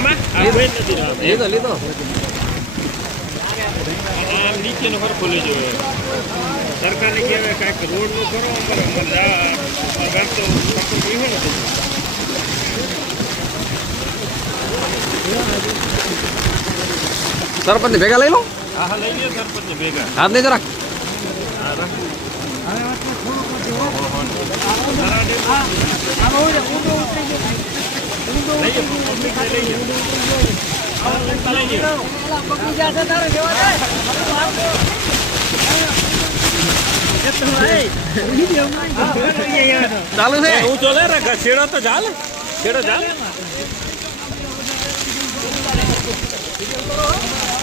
આમાં આ બેન નથી આમ. લીધો લીધો આમ નીચેનો સરખો લેજો હવે. સરકારને કહેવાય કાંઈક રોડનું કરો અમારે હોય ને સરપંચ ભેગા લઈ લો હા હા લઈ લ્યો સરપંચને ભેગા હાથ નહીં જરાક હા રાખો. લઈ લો, પબ્લિકને લઈ લો. લઈ લો. ચાલુ છે? હું ચોલે રાખા છેડો તો ચાલે. છેડો ચાલે.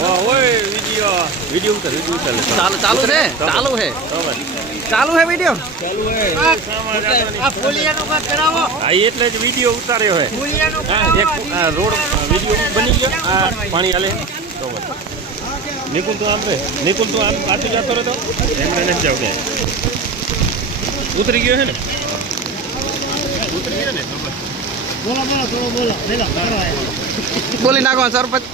વિડિયો વિડિયો ઉતાર વિડિયો ઉતાર લે ચાલુ ચાલુ છે? ચાલુ છે? ચાલુ છે વીડિયો ચાલુ હે હા એટલે જ વિડિયો ઉતાર્યો હે હા એક આ રોડ વિડિયો બની ગયો. આ પાણી હાલે. નિકુલ તું આમ રે. નિકુલ તું આમ પાછું જતો રહે તો એમને નથી જાવ ઉતરી ગયો છે ને ઉતરી ગયો ને. બોલી નાખો સરપંચ.